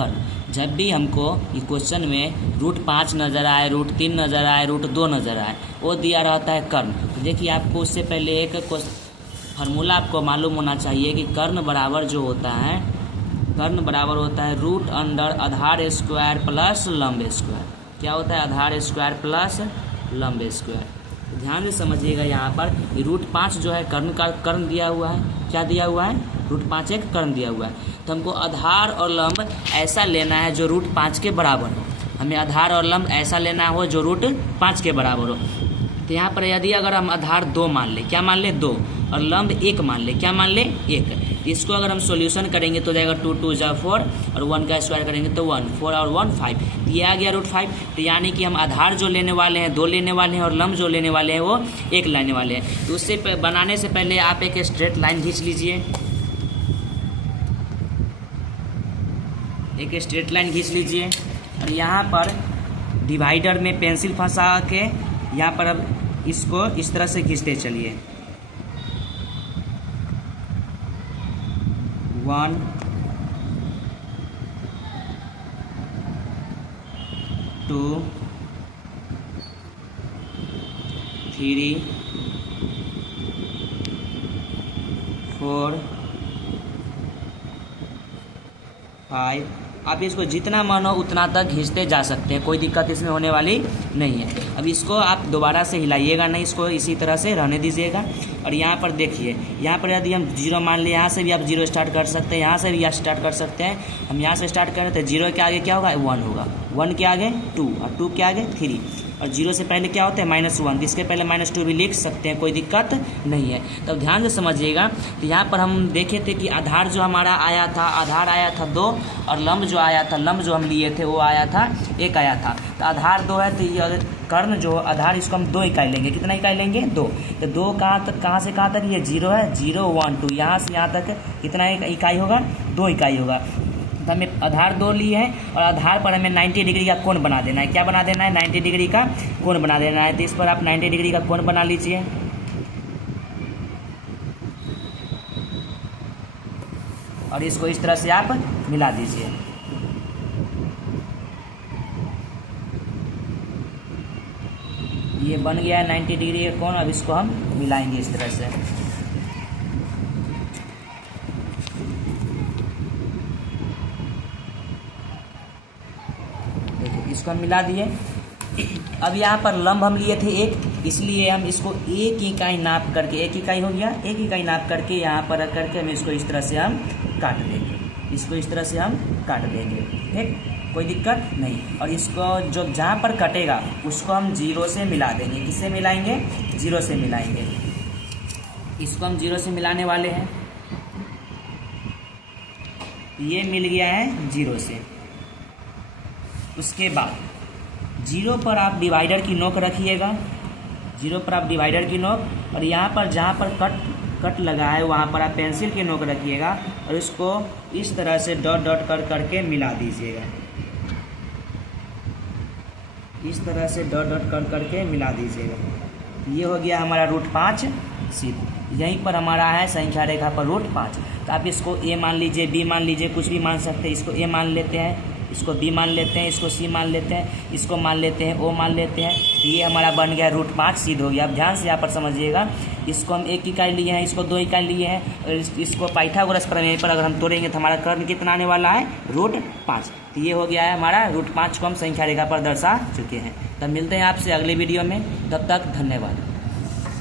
कर्ण। जब भी हमको ये क्वेश्चन में √5 नज़र आए, √3 नज़र आए, √2 नज़र आए, वो दिया रहता है कर्ण। तो देखिए आपको उससे पहले एक फार्मूला आपको मालूम होना चाहिए कि कर्ण बराबर जो होता है, कर्ण बराबर होता है √ आधार स्क्वायर प्लस लंब स्क्वायर। क्या होता है? आधार स्क्वायर प्लस लंब स्क्वायर। तो ध्यान से समझिएगा, यहाँ पर ये √5 जो है कर्ण का कर्ण दिया हुआ है। क्या दिया हुआ है? √5 एक कर्ण दिया हुआ है। तो हमको आधार और लंब ऐसा लेना है जो √5 के बराबर हो। हमें आधार और लंब ऐसा लेना हो जो √5 के बराबर हो। तो यहाँ पर यदि अगर हम आधार 2 मान ले, क्या मान ले? 2, और लंब 1 मान ले, क्या मान ले? 1। इसको अगर हम सॉल्यूशन करेंगे तो जाएगा 2 2 जा 4 और 1 का स्क्वायर करेंगे तो 1, 4 और 1 5। ये आ गया √5। तो यानी कि हम आधार जो लेने वाले हैं 2 लेने वाले हैं और लंब जो लेने वाले हैं वो 1 लेने वाले हैं। तो उससे बनाने से पहले आप एक स्ट्रेट लाइन खींच लीजिए, एक स्ट्रेट लाइन खींच लीजिए और यहाँ पर डिवाइडर में पेंसिल फंसा के यहाँ पर अब इसको इस तरह से खींचते चलिए। 1 2 3 4 5। आप इसको जितना मन हो उतना तक खींचते जा सकते हैं, कोई दिक्कत इसमें होने वाली नहीं है। अब इसको आप दोबारा से हिलाइएगा नहीं, इसको इसी तरह से रहने दीजिएगा। और यहाँ पर देखिए, यहाँ पर यदि हम 0 मान लें, यहाँ से भी आप 0 स्टार्ट कर सकते हैं, यहाँ से भी आप स्टार्ट कर सकते हैं। हम यहाँ से स्टार्ट करें तो 0 के आगे क्या होगा? 1 होगा, 1 के आगे 2 और 2 के आगे 3 और 0 से पहले क्या होता है? -1। इसके पहले -2 भी लिख सकते हैं, कोई दिक्कत नहीं है। तब ध्यान से समझिएगा। तो यहाँ पर हम देखे थे कि आधार जो हमारा आया था, आधार आया था 2 और लंब जो आया था, लंब जो हम लिए थे वो आया था 1 आया था। तो आधार 2 है तो ये कर्ण जो आधार इसको हम 2 इकाई लेंगे। कितना इकाई लेंगे? 2। तो 2 कहाँ से कहाँ तक? ये 0 है, 0 1 2, यहाँ से यहाँ तक कितना इकाई होगा? 2 इकाई होगा। तो हमें आधार 2 लिए है और आधार पर हमें 90 डिग्री का कोण बना देना है। क्या बना देना है? 90 डिग्री का कोण बना देना है। तो इस पर आप 90 डिग्री का कोण बना लीजिए। और इसको इस तरह से आप मिला दीजिए। ये बन गया है 90 डिग्री का कोण। अब इसको हम मिलाएंगे इस तरह से। देखिए इसको हम मिला दिए। अब यहाँ पर लंब हम लिए थे 1, इसलिए हम इसको 1 इकाई नाप करके, 1 इकाई हो गया, 1 इकाई नाप करके यहाँ पर रख करके हम इसको इस तरह से हम काट देंगे। इसको इस तरह से हम काट देंगे, ठीक, कोई दिक्कत नहीं। और इसको जो जहाँ पर कटेगा उसको हम 0 से मिला देंगे। किससे मिलाएंगे? 0 से मिलाएंगे। इसको हम 0 से मिलाने वाले हैं। ये मिल गया है 0 से। उसके बाद 0 पर आप डिवाइडर की नोक रखिएगा, 0 पर आप डिवाइडर की नोक, और यहाँ पर जहाँ पर कट लगा है वहाँ पर आप पेंसिल की नोक रखिएगा और इसको इस तरह से डॉट डॉट कर करके मिला दीजिएगा। इस तरह से डॉट डॉट कर करके मिला दीजिएगा। ये हो गया हमारा √5 सिद्ध। यहीं पर हमारा है संख्या रेखा पर √5। तो आप इसको A मान लीजिए, B मान लीजिए, कुछ भी मान सकते हैं। इसको A मान लेते हैं, इसको B मान लेते हैं, इसको C मान लेते हैं, इसको मान लेते हैं, O मान लेते हैं। तो ये हमारा बन गया √5 सिद्ध हो गया। अब ध्यान से यहाँ पर समझिएगा, इसको हम 1 इकाई लिए हैं, इसको 2 इकाई लिए हैं और इसको पाइथागोरस प्रमेय पर अगर हम तोड़ेंगे तो हमारा कर्ण कितना आने वाला है? √5। तो ये हो गया है हमारा √5 को हम संख्या रेखा पर दर्शा चुके हैं। तब मिलते हैं आपसे अगले वीडियो में, तब तक धन्यवाद।